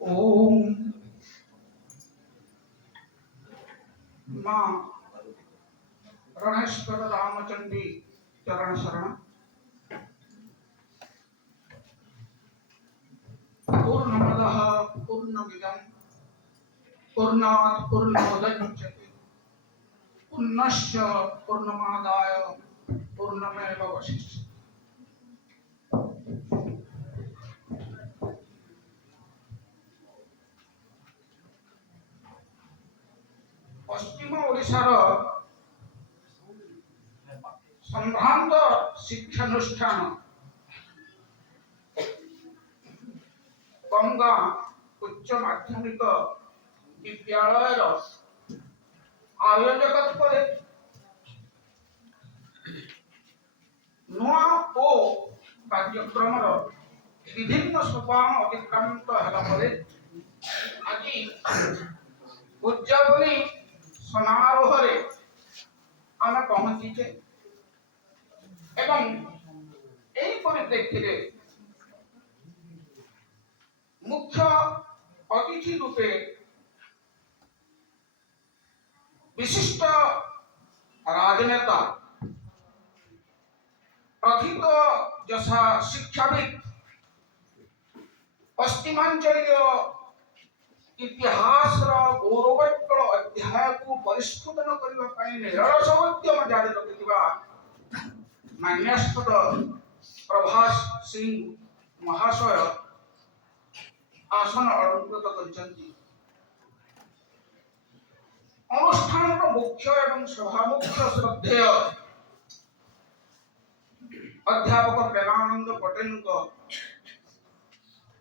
ओम मां रणेश्वर रामचंडी चरण शरण। पूर्णमदः पूर्णमिदं पूर्णात् पूर्णमुदच्यते पूर्णस्य पूर्णमादाय पूर्णमेवावशिष्यते। पश्चिम ओडिशार संभ्रांत शिक्षानुष्ठान गंगा उच्च माध्यमिक विद्यालय आयोजक नुआ ओ कार्यक्रम विभिन्न सोपान अतिक्रांत आज उद्यापनी समारोह आम पहुंचीचे एवं परिप्रेक्षी मुख्य अतिथि रूपे विशिष्ट राजनेता प्रथित यशा शिक्षाविद पश्चिमांचलीय इतिहास गौरवोज्वल अध्याय को परिस्फुटन करने निरलस उद्यम जारी रखिथिबा मान्यस्थ प्रभास सिंह महाशय आसन अलंकृत करछन्ति। अनुष्ठान मुख्य एवं सभा मुख्य श्रद्धेय अध्यापक प्रेमानंद पटेल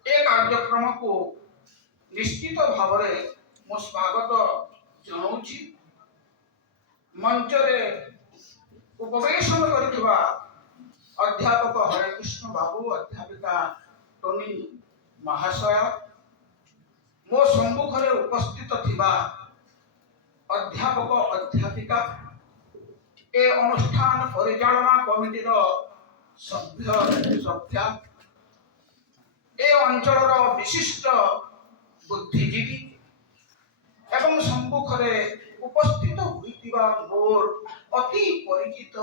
कार्यक्रम को निश्चित भाव मो स्वागत जनाऊँगी। मंच रे उपवेशन करथिबा अध्यापक हरेकृष्ण बाबू अध्यापिका टोनी महाशय मो सम्मुख रे उपस्थित थिबा अध्यापक अध्यापिका ए अनुष्ठान परिचालना कमिटी सभ्य सभ्या ए अंचल विशिष्ट बुद्धिजीवी एवं सम्मुख रे उपस्थित होइतिबा मोर अति परिचित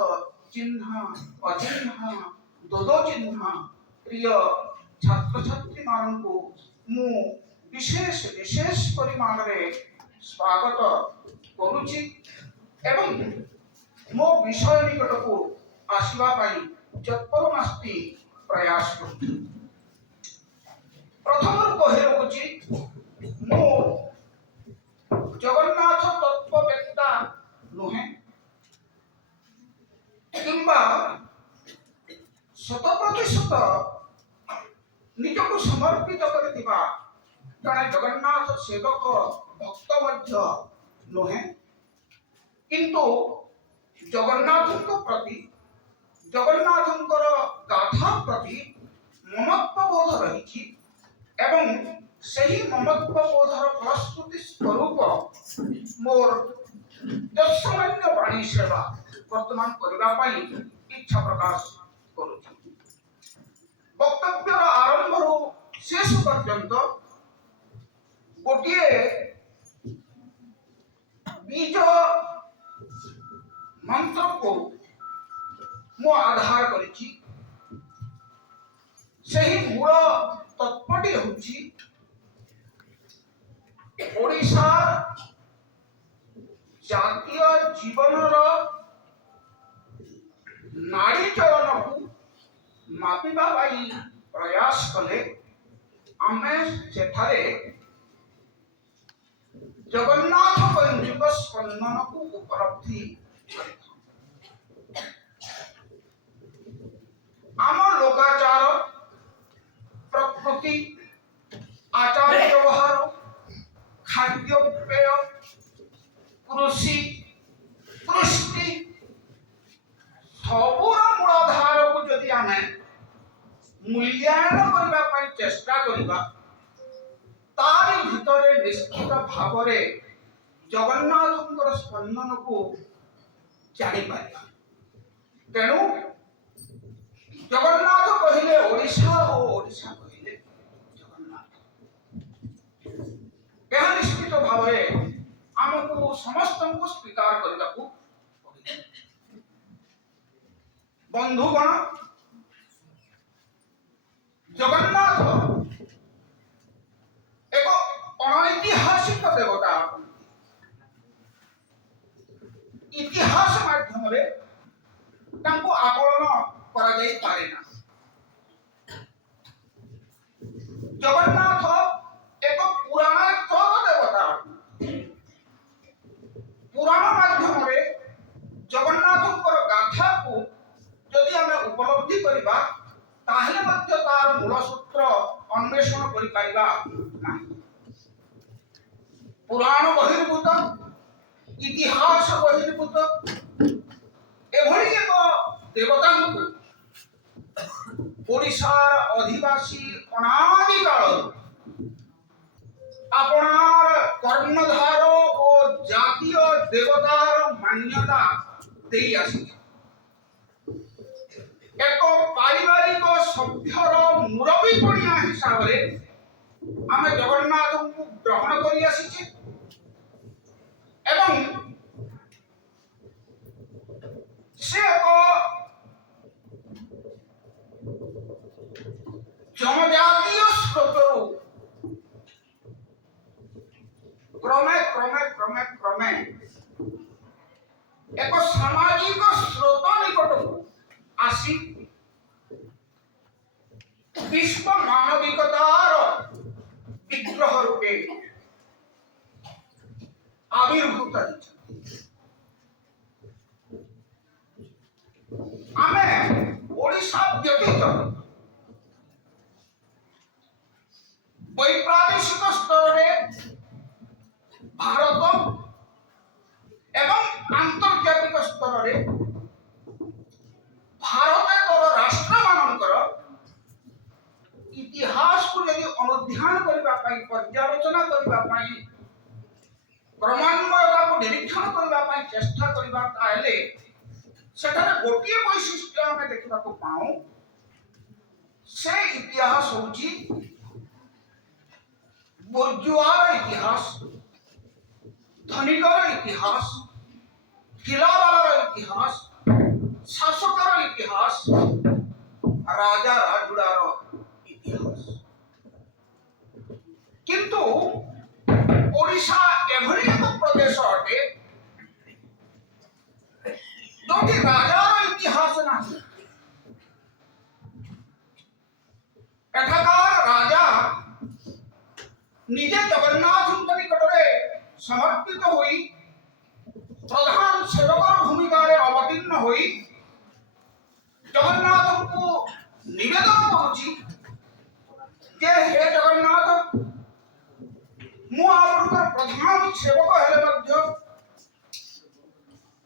चिन्ह अचिन्ह दोदो चिन्ह प्रिय छात्र छात्री मानू मु विशेष विशेष परिमाण रे स्वागत करुछि एवं मो विषय निकट को आसवा पाई जत्परमास्ति प्रयास करुछि। प्रथम कहि रखुछि मो जगन्नाथ तत्ववेत्ता नुहे किंबा 100% निजको समर्पित करथिबा जने जगन्नाथ सेवक भक्त मध्य नुहे किंतु जगन्नाथଙ୍କ प्रति जगन्नाथଙ୍କର गाथा प्रति ममत्व बोध रही एवं सही ममत्व बोधर फलश्रुति स्वरूप मोर दशमान्य वाणी सेवा वर्तमान करबा पई इच्छा प्रकाश करूछि। वक्तव्य आरंभ शेष पर्यंत गोटे बीज मंत्र को मो आधार करिछि। सही मूल तत्वटी होछि ओडिशा जातीय जीवनर नाड़ी चलन को मापिबा पाई प्रयास कले आमे सेठारे जगन्नाथ पंजुग स्पंदन को उपलब्धि आम लोकाचार प्रकृति आचार व्यवहार खाद्य पेय कृषि कृष्टि सबूर मूलाधार को जदि आमे मूल्यांकन करबा पई चेष्टा करिबा तारी भितरे निश्चित भाव रे जगन्नाथଙ୍କର स्पंदन को जानी पारिबा। तेणु जगन्नाथ कहिले ओडिशा और ओडिशा कहिले जगन्नाथ ଭାବରେ ଆମକୁ ସମସ୍ତଙ୍କୁ ସ୍ୱୀକାର କରିବାକୁ ପଡ଼ିବ। ବନ୍ଧୁଗଣ, ଜଗନ୍ନାଥ ଏକ ଅନୈତିହାସିକ ଦେବତା। ଇତିହାସ ମାଧ୍ୟମରେ ତାଙ୍କୁ ଆକଳନ କରାଯାଇପାରେ ନା। ଜଗନ୍ନାଥ ଏକ ପୁରାଣାତ୍ମକ ଦେବତା। ପୁରାଣ ମାଧ୍ୟମରେ ଜଗନ୍ନାଥଙ୍କର ଗାଥାକୁ ଯଦି ଆମେ ଉପଲବ୍ଧି କରିବା ତାହେଲେ ମଧ୍ୟ ତାର ମୂଳ ସୂତ୍ର ଅନ୍ୱେଷଣ କରିପାରିବା ନାହିଁ। ପୁରାଣ ବହିର୍ଭୂତ, ଇତିହାସ ବହିର୍ଭୂତ ଏଭଳି ଏକ ଦେବତାଙ୍କୁ ଓଡ଼ିଶାର ଅଧିବାସୀ ଅନାଦି କାଳରୁ ଆପଣାର କର୍ଣ୍ଣଧାର ଓ ଜାତୀୟ ଦେବତାର ମାନ୍ୟତା ଦେଇ ଆସିছে। ଏକ ପାରିବାରିକ ସଭ୍ୟର ମୁରବୀ ପଣିଆ ହିସାବରେ ଆମେ ଜଗନ୍ନାଥଙ୍କୁ ଗ୍ରହଣ କରି ଆସିଛେ ଏବଂ ସେ ଏକ ଜନଜାତୀୟ ସ୍ରୋତରୁ କ୍ରମେ କ୍ରମେ କ୍ରମେ କ୍ରମେ ଏକ ସାମାଜିକ ସ୍ରୋତ ନିକଟକୁ ଆସି ବିଶ୍ୱ ମାନବିକତାର ବିଗ୍ରହ ରୂପେ ଆବିର୍ଭୂତ ହୋଇଛନ୍ତି। ଆମେ ଓଡ଼ିଶା ବ୍ୟତୀତ ବୈପ୍ରାଦେଶିକ ସ୍ତରରେ ଭାରତ ଏବଂ ଆନ୍ତର୍ଜାତିକ ସ୍ତରରେ ଭାରତର ରାଷ୍ଟ୍ରମାନଙ୍କର ଇତିହାସକୁ ଯଦି ଅନୁଧ୍ୟାନ କରିବା ପାଇଁ, ପର୍ଯ୍ୟାଲୋଚନା କରିବା ପାଇଁ, କ୍ରମାନ୍ୱୟତାକୁ ନିରୀକ୍ଷଣ କରିବା ପାଇଁ ଚେଷ୍ଟା କରିବା ତାହେଲେ ସେଠାରେ ଗୋଟିଏ ବୈଶିଷ୍ଟ୍ୟ ଆମେ ଦେଖିବାକୁ ପାଉ। ସେ ଇତିହାସ ହେଉଛି ବୁର୍ଜୁଆର ଇତିହାସ, ଧନିକର ଇତିହାସ, ଖିଲାବାଲାର ଇତିହାସ, ଶାସକର ଇତିହାସ, ରାଜା ରାଜୁଡ଼ାର ଇତିହାସ। କିନ୍ତୁ ଓଡ଼ିଶା ଏଭଳି ଏକ ପ୍ରଦେଶ ଅଟେ ଯୋଉଠି ରାଜାର ଇତିହାସ ନାହିଁ। ଏଠାକାର ରାଜା ନିଜେ ଜଗନ୍ନାଥଙ୍କ ନିକଟରେ ସମର୍ପିତ ହୋଇ ପ୍ରଧାନ ସେବକର ଭୂମିକାରେ ଅବତୀର୍ଣ୍ଣ ହୋଇ ଜଗନ୍ନାଥଙ୍କୁ ନିବେଦନ କରୁଛି ଯେ ହେ ଜଗନ୍ନାଥ, ମୁଁ ଆପଣଙ୍କର ପ୍ରଧାନ ସେବକ ହେଲେ ମଧ୍ୟ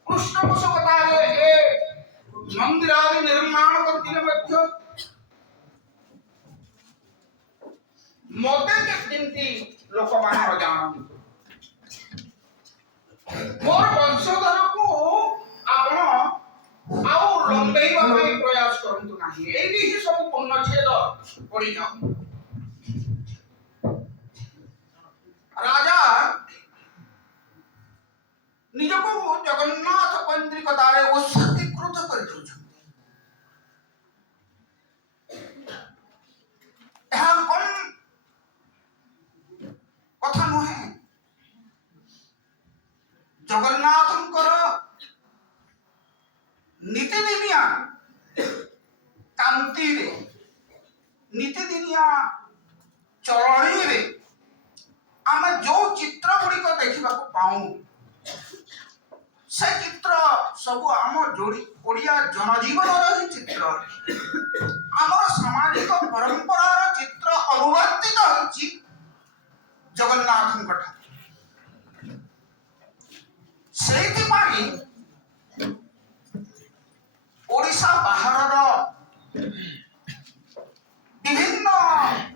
ପୃଷ୍ଠପୋଷକତାରେ ଏ ମନ୍ଦିର ଆଦି ନିର୍ମାଣ କରିଥିଲେ ମଧ୍ୟ ମତେ କେମିତି ଲୋକମାନେ ନ ଜାଣନ୍ତି। ମୋର ବଂଶଧରକୁ ଆପଣ ଆଉ ଲମ୍ବେଇବା ପାଇଁ ପ୍ରୟାସ କରନ୍ତୁ ନାହିଁ। ଏଇଠି ହିଁ ସବୁ ପୂର୍ଣ୍ଣଚ୍ଛେଦ ପଡ଼ିଯାଉ। ରାଜା ନିଜକୁ ଜଗନ୍ନାଥ କୈନ୍ଦ୍ରିକତାରେ ଉତ୍ସର୍ଗୀକୃତ କରିଦେଉଛନ୍ତି। ଏହା କଣ କଥା ନୁହେଁ। ଜଗନ୍ନାଥଙ୍କର ନୀତିଦିନିଆ କାନ୍ତିରେ, ନୀତିଦିନିଆ ଚଳଣିରେ ଆମେ ଯୋଉ ଚିତ୍ର ଗୁଡ଼ିକ ଦେଖିବାକୁ ପାଉ, ସେ ଚିତ୍ର ସବୁ ଆମ ଓଡ଼ିଆ ଜନଜୀବନର ହିଁ ଚିତ୍ର। ଆମର ସାମାଜିକ ପରମ୍ପରାର ଚିତ୍ର ଅନୁବର୍ତ୍ତିତ ହେଉଛି ଜଗନ୍ନାଥଙ୍କ ଠାରୁ। ସେଇଥିପାଇଁ ଓଡ଼ିଶା